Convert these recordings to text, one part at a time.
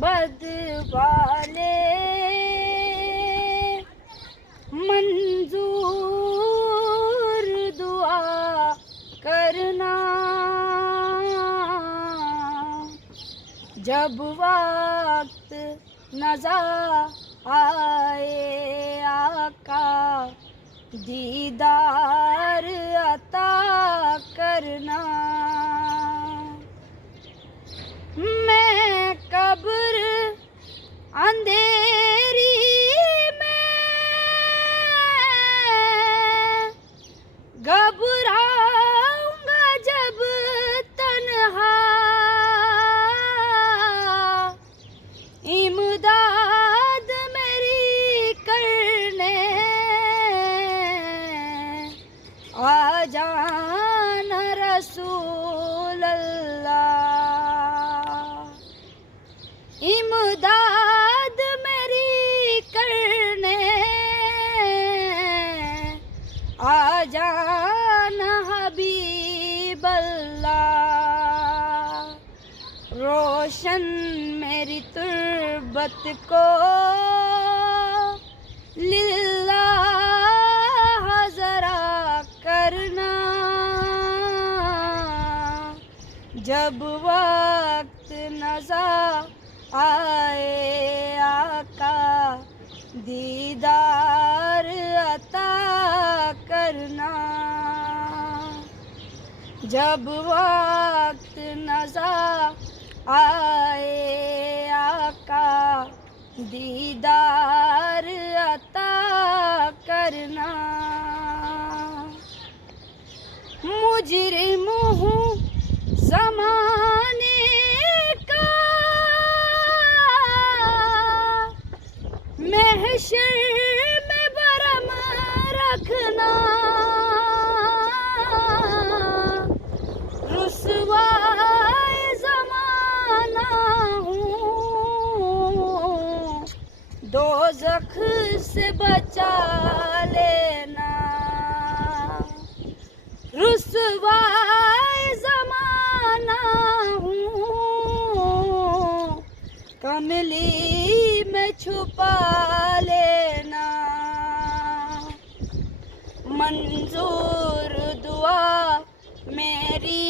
गुंबद वाले मंजूर दुआ करना, जब वक्त नज़र आए आका दीदार अता करना। मैं कब्र अंधेरी में घबराऊंगा जब तन्हा, इमदाद मेरी करने आ जाना रसूल अल्लाह, इमदाद मेरी करने आ जाना हबीब अल्लाह। रोशन मेरी तुर्बत को लिल्लाह ज़रा करना, जब वक्त नज़र आए आका दीदार अता करना, जब वक्त नज़र आए आका दीदार अता करना। मुजरिम हूँ ज़माने का, महशर में बरम रखना, रुसवाए ज़माना हूँ, दोज़ख से बचा लेना, रुसवाए ज़माना हूँ, कमली में छुपा लेना। मंजूर दुआ मेरी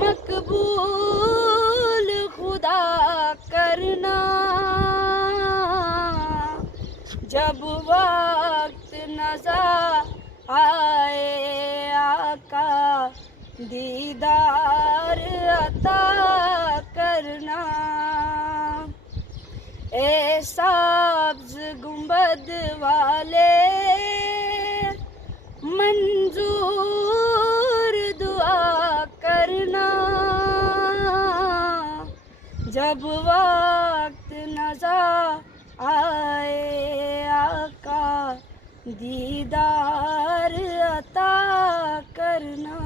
मकबूल खुदा करना, जब वक्त नज़र आए आका दीदार अता करना। ए सब्ज़ गुंबद वाले मंजूर दुआ करना, जब वक्त नज़र आए आका दीदार अता करना।